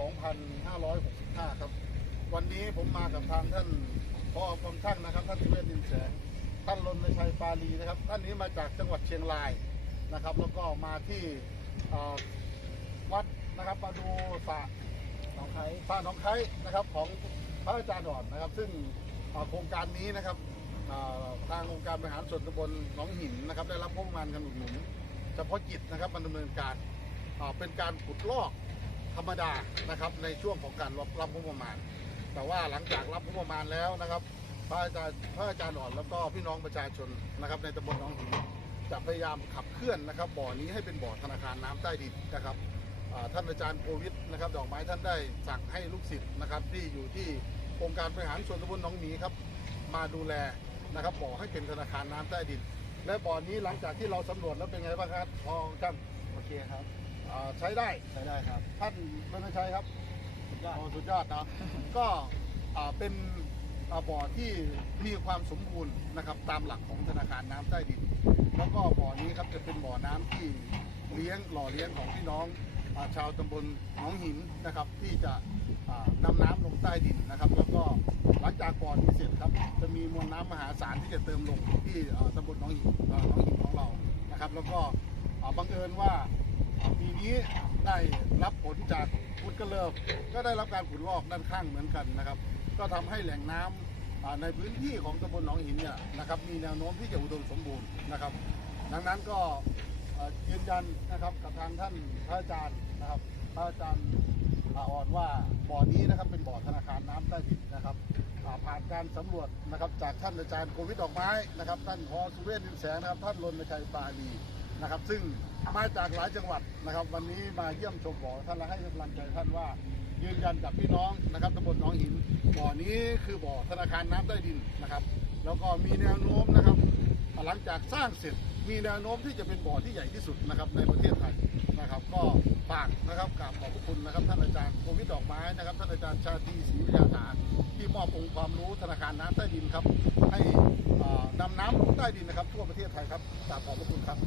2565 ครับ วันนี้ผมมากับทางท่านพอกองช่างนะครับ ท่านสุเวชนินแสงท่านรณชัยปาลีนะครับ ท่านนี้มาจากจังหวัดเชียงรายนะครับ แล้วก็มาที่วัดนะครับมาดูสระหนองไคร้สระหนองไคร้นะครับของพระอาจารย์อ่อนนะครับ ซึ่งโครงการนี้นะครับทางองค์การบริหารส่วนตำบลหนองหินนะครับ ได้รับงบประมาณการอุดหนุนเฉพาะกิจนะครับมันดำเนินการเป็นการขุดลอก รรมดานะครับในช่วงของการรับรับงบประมาณ แต่ว่าหลังจากรับงบประมาณแล้วนะครับพระอาจารย์พระอาจารย์อ่อนแล้วก็พี่น้องประชาชนนะครับ ในตำบลหนองหินจะพยายามขับเคลื่อนนะครับ บ่อนี้ให้เป็นบ่อธนาคารน้ำใต้ดินนะครับท่านอาจารย์โควิดนะครับดอกไม้ท่านได้สั่งให้ลูกศิษย์นะครับที่อยู่ที่องค์การบริหารส่วนตำบลหนองหมีครับมาดูแลนะครับบ่อให้เป็นธนาคารน้ำใต้ดิน และบ่อนี้หลังจากที่เราสำรวจแล้วเป็นไงบ้างครับพอท่านโอเคครับ อ่าใช้ได้ ใช้ได้ครับท่านรณชัยครับ สุดยอด โอ้สุดยอดนะ ก็อ่าเป็นอ่าบ่อที่มีความสมบูรณ์นะครับตามหลักของธนาคารน้ำใต้ดิน แล้วก็บ่อนี้ครับจะเป็นบ่อน้ำที่เลี้ยงหล่อเลี้ยงของพี่น้องอาชาวตำบลหนองหินนะครับ ที่จะอ่านำน้ำลงใต้ดินนะครับ แล้วก็หลังจากบ่อนี้เสร็จครับจะมีมวลน้ำมหาศาลที่จะเติมลงที่อ่าตำบลหนองหินอ่าหนองหินของเรานะครับ แล้วก็อ่าบังเอิญว่า ปีนี้ได้รับผลจากพุดกระเลิบก็ได้รับการขุดลอกด้านข้างเหมือนกันนะครับ ก็ทำให้แหล่งน้ำอ่าในพื้นที่ของตำบลหนองหินเนี่ยนะครับมีแนวโน้มที่จะอุดมสมบูรณ์นะครับ ดังนั้นก็ยืนยันนะครับกับทางท่านพระอาจารย์นะครับพระอาจารย์อาอ่อนว่าบ่อนี้นะครับเป็นบ่อธนาคารน้ำใต้ดินนะครับผ่านการสำรวจนะครับจากท่านอาจารย์โควิดดอกไม้นะครับท่านพอสุเวศนินแสงนะครับท่านรณชัยปาลี นะครับ ซึ่งมาจากหลายจังหวัดนะครับ วันนี้มาเยี่ยมชมบ่อท่านและให้กำลังใจท่านว่า ยืนยันกับพี่น้องนะครับตำบลหนองหินบ่อนี้คือบ่อธนาคารน้ำใต้ดินนะครับ แล้วก็มีแนวโน้มนะครับ หลังจากสร้างเสร็จมีแนวโน้มที่จะเป็นบ่อที่ใหญ่ที่สุดนะครับในประเทศไทยนะครับ ก็ฝากนะครับกราบขอบคุณนะครับ ท่านอาจารย์โควิดดอกไม้นะครับ ท่านอาจารย์ชาตรีศรีวิทยาฐานที่มอบองค์ความรู้ธนาคารน้ำใต้ดินครับ ให้อ่าน ใต้ดินนะครับทั่วประเทศไทยครับกราบขอบพระคุณครับ